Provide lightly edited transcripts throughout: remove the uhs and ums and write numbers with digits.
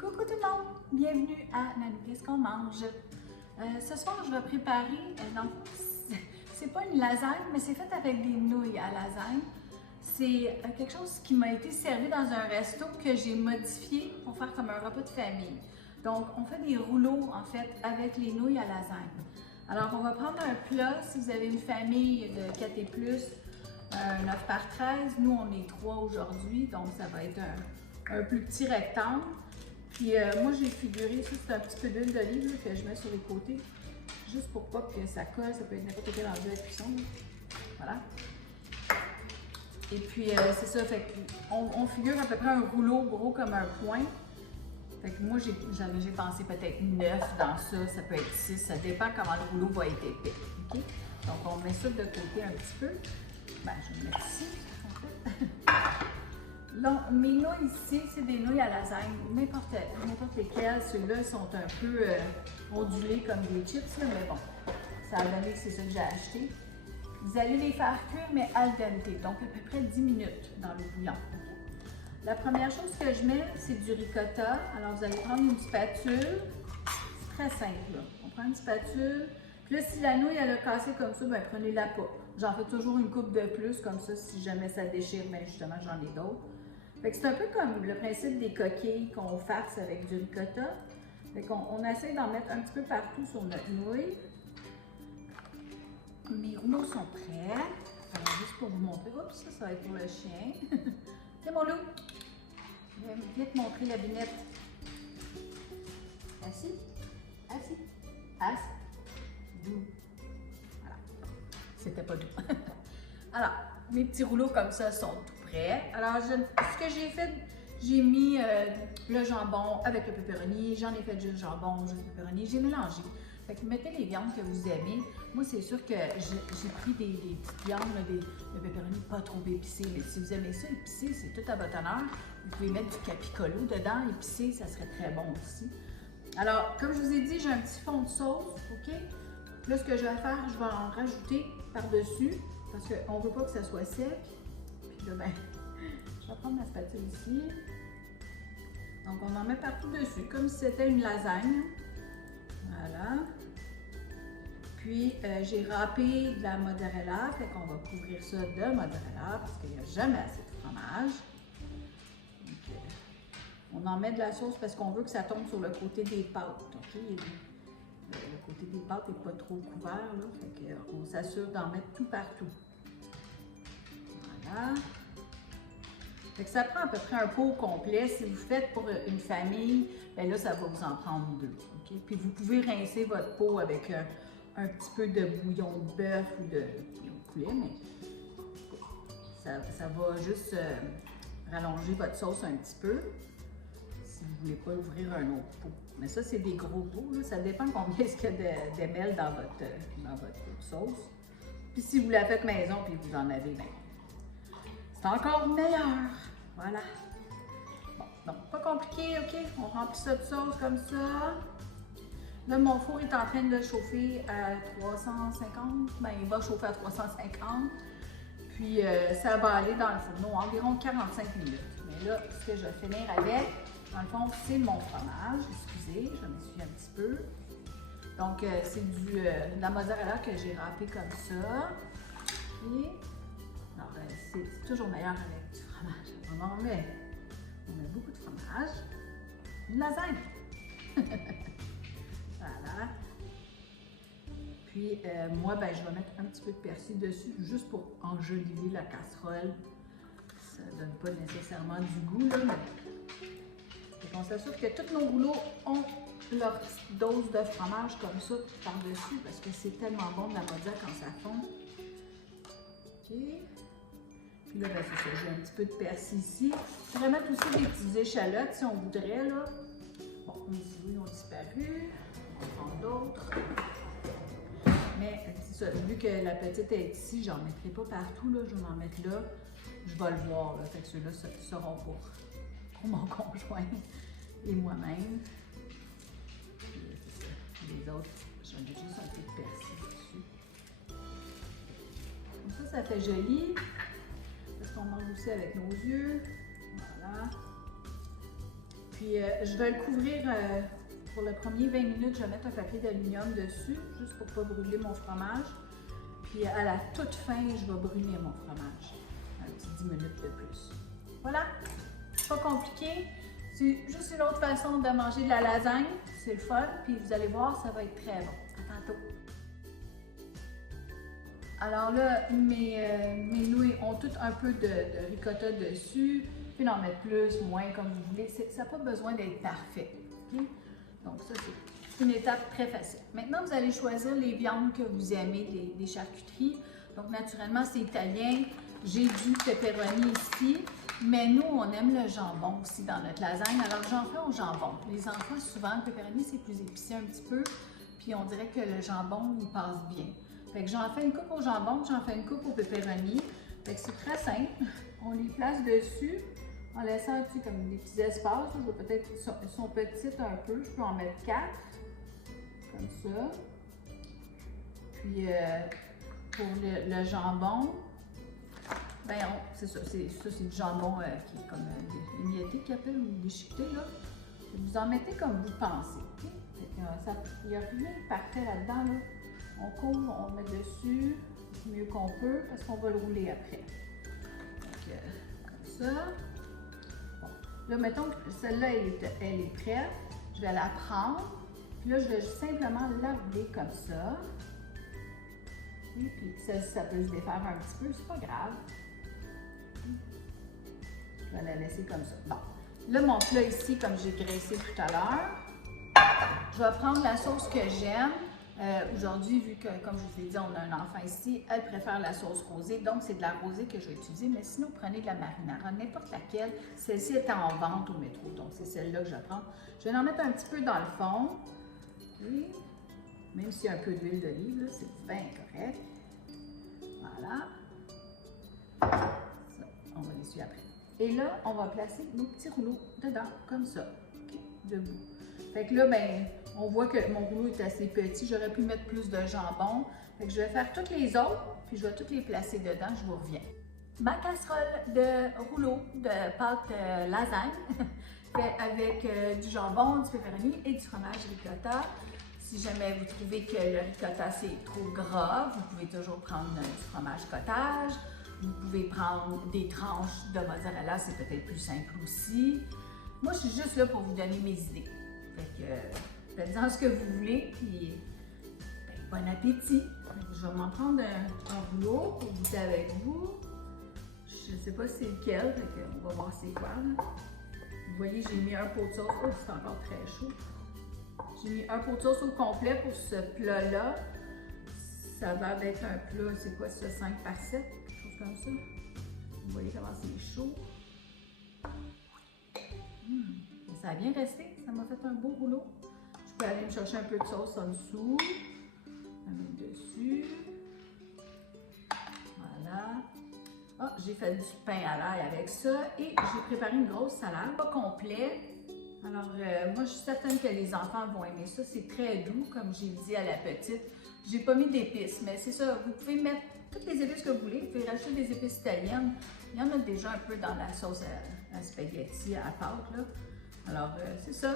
Coucou tout le monde! Bienvenue à Nanou, qu'est-ce qu'on mange? Ce soir, je vais préparer, c'est pas une lasagne, mais c'est fait avec des nouilles à lasagne. C'est quelque chose qui m'a été servi dans un resto que j'ai modifié pour faire comme un repas de famille. Donc, on fait des rouleaux, en fait, avec les nouilles à lasagne. Alors, on va prendre un plat, si vous avez une famille de 4 et plus, 9 par 13. Nous, on est 3 aujourd'hui, donc ça va être un plus petit rectangle. Puis moi, j'ai figuré, ça c'est un petit peu d'huile d'olive que je mets sur les côtés, juste pour pas que ça colle, ça peut être n'importe quel endroit de la cuisson. Voilà. Et puis c'est ça, fait on figure à peu près un rouleau gros comme un poing. Fait que moi, j'ai pensé peut-être 9 dans ça, ça peut être 6, ça dépend comment le rouleau va être épais. Okay? Donc on met ça de côté un petit peu. Ben, je vais le mettre ici, en fait. Donc, mes nouilles ici, c'est des nouilles à lasagne, n'importe lesquelles. Ceux-là sont un peu ondulés comme des chips, là, mais bon, ça a donné que c'est ça que j'ai acheté. Vous allez les faire cuire, mais al dente, donc à peu près 10 minutes dans le bouillon. La première chose que je mets, c'est du ricotta. Alors, vous allez prendre une spatule. C'est très simple, là. On prend une spatule. Puis là, si la nouille, elle a cassé comme ça, ben prenez-la pas. J'en fais toujours une coupe de plus, comme ça, si jamais ça déchire, ben justement, j'en ai d'autres. Fait que c'est un peu comme le principe des coquilles qu'on farce avec du ricotta. Fait qu'on essaie d'en mettre un petit peu partout sur notre nouille. Mes rouleaux sont prêts. Alors, juste pour vous montrer. Oups, ça va être pour le chien. C'est mon loup. Je vais te montrer la binette. Assis. Assis. Assis. Doux. Voilà. C'était pas doux. Alors, mes petits rouleaux comme ça sont tout prêts. Alors, ce que j'ai fait, j'ai mis le jambon avec le pepperoni. J'en ai fait juste jambon, juste pepperoni. J'ai mélangé. Fait que mettez les viandes que vous aimez. Moi, c'est sûr que j'ai pris des petites viandes, le pepperoni pas trop épicé. Mais si vous aimez ça épicé, c'est tout à votre honneur. Vous pouvez mettre du capicolo dedans. Épicé, ça serait très bon aussi. Alors, comme je vous ai dit, j'ai un petit fond de sauce, OK? Là, ce que je vais faire, je vais en rajouter par-dessus parce qu'on ne veut pas que ça soit sec. Puis là, ben, je vais prendre ma spatule ici. Donc, on en met partout dessus, comme si c'était une lasagne. Voilà. Puis, j'ai râpé de la mozzarella, fait qu'on va couvrir ça de mozzarella parce qu'il n'y a jamais assez de fromage. Donc, on en met de la sauce parce qu'on veut que ça tombe sur le côté des pâtes. Okay? Le côté des pâtes n'est pas trop couvert, là, fait qu'on s'assure d'en mettre tout partout. Voilà. Fait que ça prend à peu près un pot complet. Si vous faites pour une famille, bien là, ça va vous en prendre 2. Okay? Puis vous pouvez rincer votre pot avec un petit peu de bouillon de bœuf ou de poulet, mais ça va juste rallonger votre sauce un petit peu si vous ne voulez pas ouvrir un autre pot. Mais ça, c'est des gros pots, là. Ça dépend combien est-ce qu'il y a d'ml dans votre pot de sauce. Puis si vous la faites maison puis vous en avez, bien, c'est encore meilleur. Voilà. Bon, donc pas compliqué, OK? On remplit ça de sauce comme ça. Là, mon four est en train de chauffer à 350. Ben, il va chauffer à 350. Puis, ça va aller dans le fourneau environ 45 minutes. Mais là, ce que je vais finir avec, dans le fond, c'est mon fromage. Excusez, je m'essuie un petit peu. Donc, c'est de la mozzarella que j'ai râpé comme ça. Et c'est toujours meilleur avec du fromage. On met beaucoup de fromage. Une lasagne. Voilà. Puis moi, ben, je vais mettre un petit peu de persil dessus, juste pour enjoliver la casserole. Ça ne donne pas nécessairement du goût, là, mais on s'assure que tous nos rouleaux ont leur petite dose de fromage comme ça par-dessus, parce que c'est tellement bon de la mozzarella quand ça fond. OK. Puis là, ben, c'est ça, j'ai un petit peu de persil ici. Je pourrais mettre aussi des petites échalotes si on voudrait, là. Bon, mes citrouilles ont disparu. On va prendre d'autres. Mais c'est ça, vu que la petite est ici, j'en mettrai pas partout, là. Je vais en mettre là. Je vais le voir, là. Fait que ceux-là seront pour mon conjoint et moi-même. Puis c'est ça. Les autres, je vais mettre juste un peu de persil dessus. Comme ça fait joli. Parce qu'on mange aussi avec nos yeux. Voilà. Puis je vais le couvrir pour les premiers 20 minutes, je vais mettre un papier d'aluminium dessus, juste pour ne pas brûler mon fromage. Puis à la toute fin, je vais brûler mon fromage. Un petit 10 minutes de plus. Voilà, pas compliqué. C'est juste une autre façon de manger de la lasagne. C'est le fun, puis vous allez voir, ça va être très bon. À tantôt. Alors là, mes nouilles ont toutes un peu de ricotta dessus. Vous pouvez en mettre plus, moins, comme vous voulez. Ça n'a pas besoin d'être parfait. Okay? Donc ça, c'est une étape très facile. Maintenant, vous allez choisir les viandes que vous aimez, des charcuteries. Donc naturellement, c'est italien. J'ai du pepperoni ici. Mais nous, on aime le jambon aussi dans notre lasagne. Alors, j'en fais au jambon. Les enfants, souvent, le pepperoni, c'est plus épicé un petit peu. Puis, on dirait que le jambon, il passe bien. Fait que j'en fais une coupe au jambon, j'en fais une coupe au pepperoni. Fait que c'est très simple. On les place dessus en laissant, tu sais, comme des petits espaces. Je vais peut-être, ils sont petites un peu. Je peux en mettre 4. Comme ça. Puis, pour le jambon, ben, c'est ça, c'est du jambon qui est comme émietté qu'ils appellent ou déchiqueté, là. Vous en mettez comme vous pensez. Okay? Il n'y a rien de parfait là-dedans, là. On couvre, on met dessus du mieux qu'on peut parce qu'on va le rouler après. Donc, comme ça. Bon. Là, mettons que celle-là, elle est prête. Je vais la prendre. Puis là, je vais simplement la rouler comme ça. Et puis, ça peut se défaire un petit peu, c'est pas grave. Je vais la laisser comme ça. Bon. Là, mon plat ici, comme j'ai graissé tout à l'heure, je vais prendre la sauce que j'aime. Aujourd'hui, vu que, comme je vous ai dit, on a un enfant ici, elle préfère la sauce rosée, donc c'est de la rosée que je vais utiliser. Mais sinon, prenez de la marinara, n'importe laquelle. Celle-ci est en vente au métro, donc c'est celle-là que je vais prendre. Je vais en mettre un petit peu dans le fond. Et même s'il y a un peu d'huile d'olive, c'est bien correct. Voilà. Ça, on va l'essuyer après. Et là, on va placer nos petits rouleaux dedans, comme ça, okay, debout. Fait que là, ben, on voit que mon rouleau est assez petit. J'aurais pu mettre plus de jambon. Fait que je vais faire toutes les autres, puis je vais toutes les placer dedans. Je vous reviens. Ma casserole de rouleau de pâte lasagne, fait avec du jambon, du pepperoni et du fromage ricotta. Si jamais vous trouvez que le ricotta c'est trop gras, vous pouvez toujours prendre du fromage cottage. Vous pouvez prendre des tranches de mozzarella, c'est peut-être plus simple aussi. Moi, je suis juste là pour vous donner mes idées. Fait que faites-en ce que vous voulez, puis ben, bon appétit. Je vais m'en prendre un rouleau pour goûter avec vous. Je ne sais pas c'est lequel, fait que on va voir c'est quoi. Là. Vous voyez, j'ai mis un pot de sauce. Oh, c'est encore très chaud. J'ai mis un pot de sauce au complet pour ce plat-là. Ça va être un plat, c'est quoi ça, 5 par 7? Comme ça. Vous voyez comment c'est chaud. Ça a bien resté. Ça m'a fait un beau rouleau. Je peux aller me chercher un peu de sauce en dessous. La mettre dessus. Voilà. Ah, j'ai fait du pain à l'ail avec ça. Et j'ai préparé une grosse salade. Pas complet. Alors, moi, je suis certaine que les enfants vont aimer ça. C'est très doux, comme j'ai dit à la petite. J'ai pas mis d'épices, mais c'est ça. Vous pouvez mettre toutes les épices que vous voulez. Vous pouvez rajouter des épices italiennes. Il y en a déjà un peu dans la sauce à spaghetti, à pâte, là. Alors, c'est ça.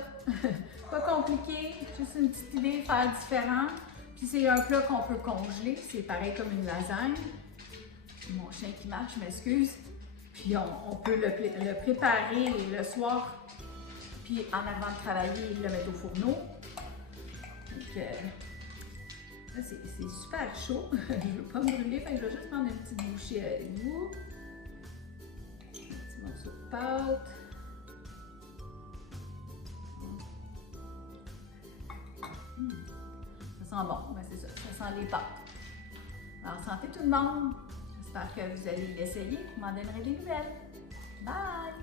Pas compliqué. Juste une petite idée, faire différent. Puis c'est un plat qu'on peut congeler. C'est pareil comme une lasagne. Mon chien qui marche, je m'excuse. Puis on peut le préparer le soir. Puis en avant de travailler, le mettre au fourneau. Donc, là, c'est super chaud. Je ne veux pas me brûler, fait que je vais juste prendre une petite bouchée avec vous. Un petit morceau de pâte. Ça sent bon, mais c'est ça, ça sent les pâtes. Alors, santé tout le monde. J'espère que vous allez l'essayer. Vous m'en donnerez des nouvelles. Bye!